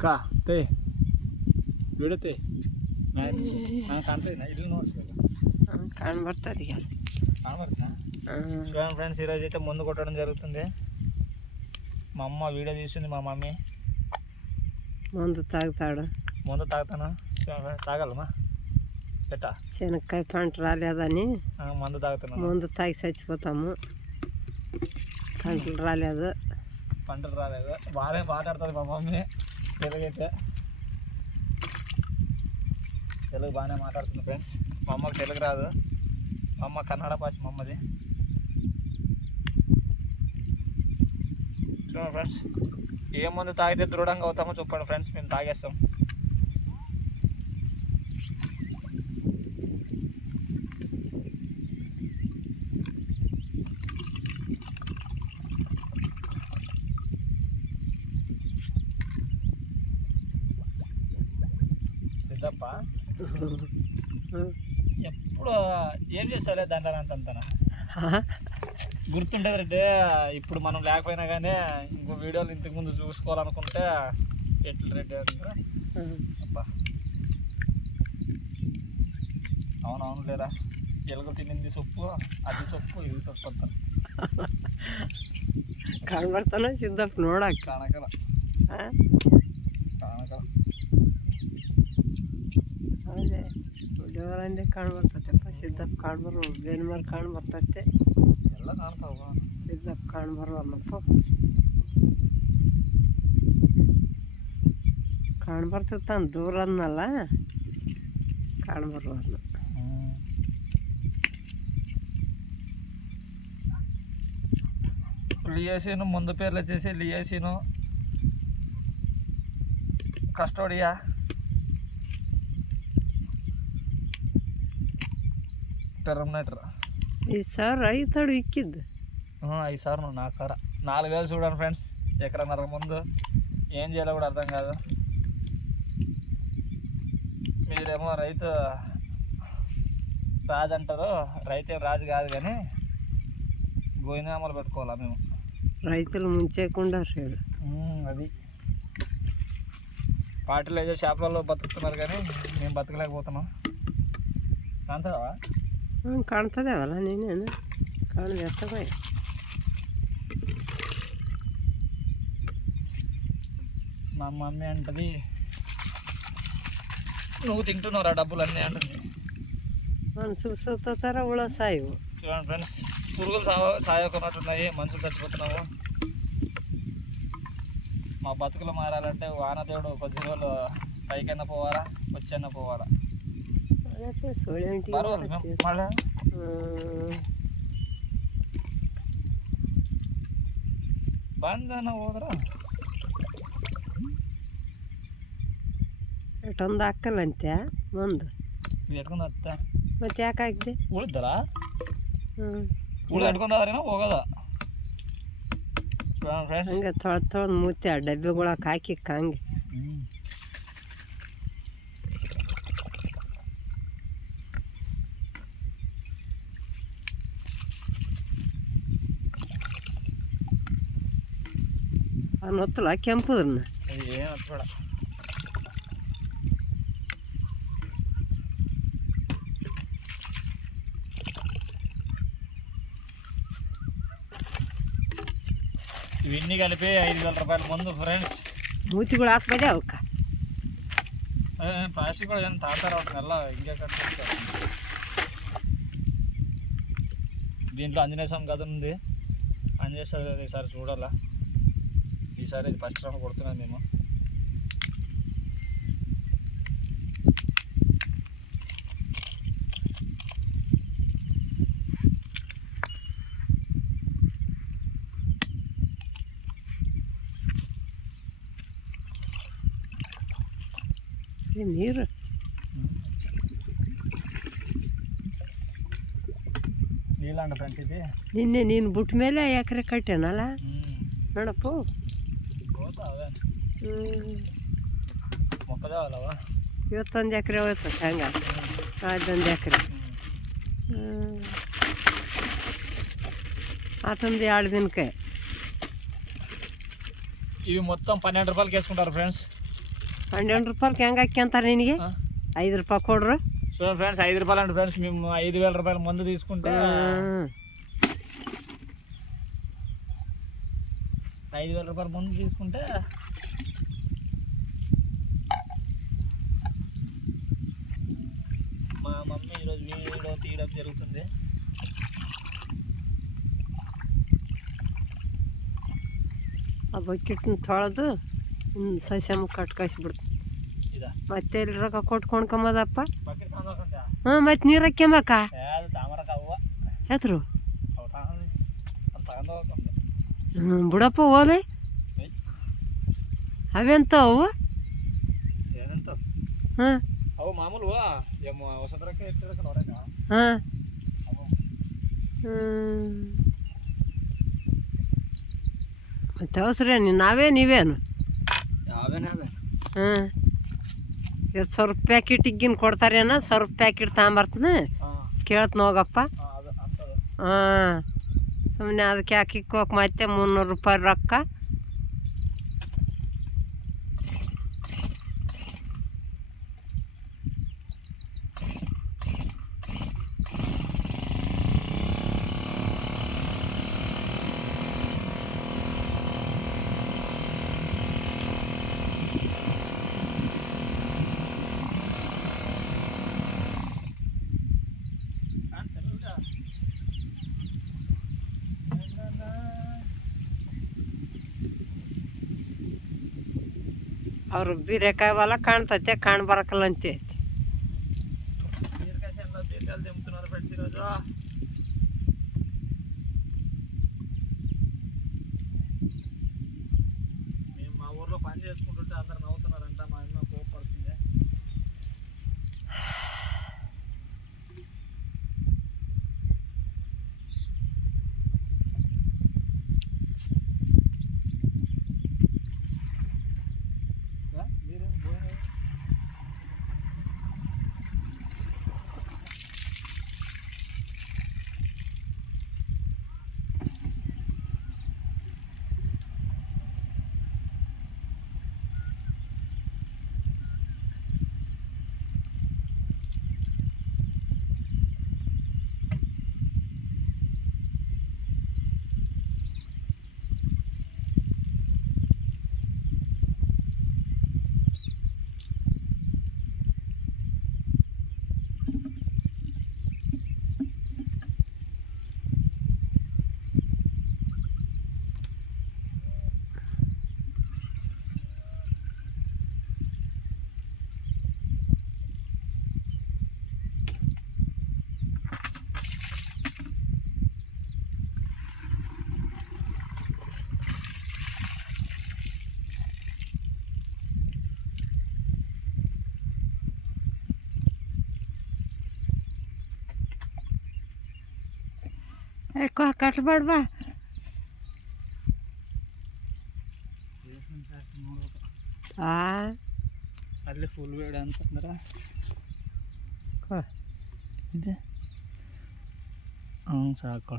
ಅಕ್ಕ ತೇ ಬಿಡುತ್ತೆ ನಾನು ಕಾಣ್ತೇನೆ ಇಲ್ಲಿ ನೋಡ್ಸ್ಬೇಕು ಕಾಣ್ ಬರ್ತದೆ ಈಗ కానబడుతున్నా చూడండి ఫ్రెండ్స్ ఈరోజు అయితే ముందు కొట్టడం జరుగుతుంది. మా అమ్మ వీడియో తీస్తుంది. మా మమ్మీ ముందు తాగుతాడు. ముందు తాగుతాను. తాగలమా ఎట్టా శనక్కాయ పంట రాలేదని మందు తాగుతున్నాను. ముందు తాగి చచ్చిపోతాము. పంటలు రాలేదు. బాగానే మాట్లాడుతుంది మా మమ్మీ. తెలుగు బాగానే మాట్లాడుతుంది ఫ్రెండ్స్. మా అమ్మకి తెలుగు రాదు. మా అమ్మ కన్నడ భాష మా అమ్మది. చూడండి ఫ్రెండ్స్ ఏ ముందు తాగితే దృఢంగా అవుతామో చెప్పండి ఫ్రెండ్స్. మేము తాగేస్తాం. సిద్ధప్ప ఎప్పుడు ఏం చేస్తాలే దాంట్లో అంతనా గుర్తుంటుంది రెడ్డి. ఇప్పుడు మనం లేకపోయినా కానీ ఇంకో వీడియోలు ఇంతకు ముందు చూసుకోవాలనుకుంటే ఎట్లా రెడ్డి అంటారా అబ్బా. అవునవును లేరా ఎలుకలు తినింది సొప్పు, అది సొప్పు, ఇది సొప్పు అంటారు. కనబడతానా సిద్ధప్ప ನೋಡಕ್ಕ ಕಾಣಕಲ್ಲ ಅದೇ ದೇವರಂದೇ ಕಾಣ್ಬರ್ತೈತೆಪ್ಪ. ಸಿದ್ದಪ್ಪ ಕಾಣ್ಬರು, ಬೇನ್ಮಾರ್ ಕಾಣ್ಬರ್ತೈತೆ, ಎಲ್ಲ ಕಾಣ್ತಾವ. ಸಿದ್ದಪ್ಪ ಕಾಣ್ಬರುವಲ್ಲಪ್ಪ. ಕಾಣ್ಬರ್ತೈತ ದೂರ ಅನ್ನಲ್ಲ, ಕಾಣ್ಬರುವಲ್ಲ. లియాసిన్ ముందు పేర్లు వచ్చేసి లియాసిన్, కస్టోడియా, ಟೆರ್ಮಿನೇಟರ್. 5,000 ಐತಾడు ಇಕ್ಕಿದ್ದು. 5,000 4,000 4,000 చూడండి ఫ్రెండ్స్. ఎకరన్నర ముందు ఏం చేయాలో కూడా అర్థం కాదు. మీరేమో రైతు రాజు అంటారు. రైతే రాజు కాదు కానీ గోయినామాలు పెట్టుకోవాలా మేము. రైతులు ముంచేయకుండా అది ఫర్టిలైజర్ షాపులలో బతుకుతున్నారు కానీ మేము బతకలేకపోతున్నాం. కాంతవా ಕಾಣ್ತದೇವಲ್ಲ ನೀನೇನು ಕಾಣದೆ ಎತ್ತಬ. మా మమ్మీ అంటది నువ్వు తింటున్నారా డబ్బులు అన్నీ అంటుంది. మనుషులు సత్తారా ఉళ సాయవు. చూడండి ఫ్రెండ్స్ పురుగులు సాయకున్నట్టున్నాయి, మనుషులు చచ్చిపోతున్నాము. మా బతుకులు మారాలంటే వానదేవుడు కొద్ది రోజులు పైకన్నా పోవాలా, వచ్చన్నా పోవాలా. ಬಂದನ ಹೋದ್ರ ಎಷ್ಟೊಂದು ಹಾಕಲ್ಲಂತೆ ಮುಂದೆ ಎಟ್ಕೊಂಡು ಹತ್ತ ಮತ್ತೆ ಯಾಕೆ ಹಾಕಿದೆ ಉಳಿದಲ್ಲ. ಉಳಿ ಇಟ್ಕೊಂಡ್ರೇನೋ ಹೋಗೋದ. ಹಂಗೆ ತೊಳೆದು ಮೂತಿ ಆ ಡಬ್ಬಿಗಳಕ್ಕೆ ಹಾಕಿ ಹಂಗೆ ಅನ್ನೊತ್ತಲ್ಲ ಕೆಂಪುದ್ರನ್ನ ಏನು ಹತ್ಬೇಡ. ఇవన్నీ కలిపి 5,000 రూపాయల ముందు ఫ్రెండ్స్. మూతిಗಳು ಹಾಕ್ಬೇಡಿ ಅವಕ್ಕೆ. ಪ್ಲಾಸ್ಟಿಕ್ ಏನು ತಾಳ್ತಾರ ಅವನ್ನೆಲ್ಲ ಹಿಂಗೆ ಕಟ್ತಾರೆ. దీంట్లో ఆంజనేయ స్వామి కథ ఉంది. ఆంజనేయ స్వామి ఈసారి చూడాలా. ఈసారి ఫస్ట్ రౌండ్ కొడుతున్నాను మేము. ನೀರು నీళ్ళంట ఫ్రెండ్స్. ఇది నిన్నే నేను బుట్ట ಮೇಲೆ ఎకರೆ కట్టానಲ್ಲ ನೋಡಪ್ಪ. మొక్కదావా ಇವತ್ತೊಂದು ಎಕರೆ ಹೋಯ್ತು ಹಂಗ, ಅದೊಂದು ಎಕರೆ, అతనిది 2 దినకే. ఇవి మొత్తం 12 రూపాయలకి వేసుకుంటారు ఫ్రెండ్స్. ₹12 ಹೆಂಗೆ ಹಾಕ್యంತಾರೆ నినిಗೆ? ₹5 కొడ్రు. సో ఫ్రెండ్స్ ₹5 అండి ఫ్రెండ్స్. మేము ₹5,000 మందు తీసుకుంటే ₹5,000 మందు తీసుకుంటే మా మమ్మీ ఈరోజు వీడియో తీయడం జరుగుతుంది. ಆ ಬಕೆಟ್ನ ತೊಳೆದು ಸಸ್ಯಮ್ಮ ಕಟ್ಕಳಿಸ್ಬಿಡ್ತು. ಮತ್ತೆ ಎಲ್ಲಿ ರೊಕ್ಕ ಕೊಟ್ಟು ಕೊಂಡ್ಕೊಂಬದಪ್ಪ? ಹಾಂ, ಮತ್ತೆ ನೀರು ಹಾಕ್ಯಂಬಕ್ಕ ಎತ್ರು ಬಿಡಪ್ಪ ಓಲೆ ಅವೆಂತ ಅವು? ಹಾಂ ಅವು ಮಾಮೂಲು ಹೊಸದ್ರಕ್ಕೆ ಹಾಂ ಮತ್ತೆ ಅವಸರೇನು ನೀವೇನು ಹಾಂ ಇವತ್ತು ₹100 ಪ್ಯಾಕೆಟಿಗಿನ್ ಕೊಡ್ತಾರೇನ? ₹100 ಪ್ಯಾಕೆಟ್ ತಗೊಂಬರ್ತೀನಿ, ಕೇಳ್ತೀನಿ ಹೋಗಪ್ಪ. ಹಾಂ, ಸುಮ್ಮನೆ ಅದಕ್ಕೆ ಹಾಕಿಕ್ಕೋಕೆ ಮತ್ತೆ ₹300 ರೊಕ್ಕ. ಅವ್ರು ಬೀರೆಕಾಯಿ ಹೊಲ ಕಾಣ್ತೈತೆ, ಕಾಣ್ಬರಕಲ್ಲ ಅಂತೆ. మేము మా ఊర్లో పని చేసుకుంటుంటే అందరు నవ్వుతున్నారంట. మా అమ్మ కోపడుతుంది. ಕಟ್ಬೇಡ್ವಾ? ಅಲ್ಲಿ ಫುಲ್ ಬೇಡ ಅಂತಂದ್ರೆ ಇದೆ ಸಾಕು.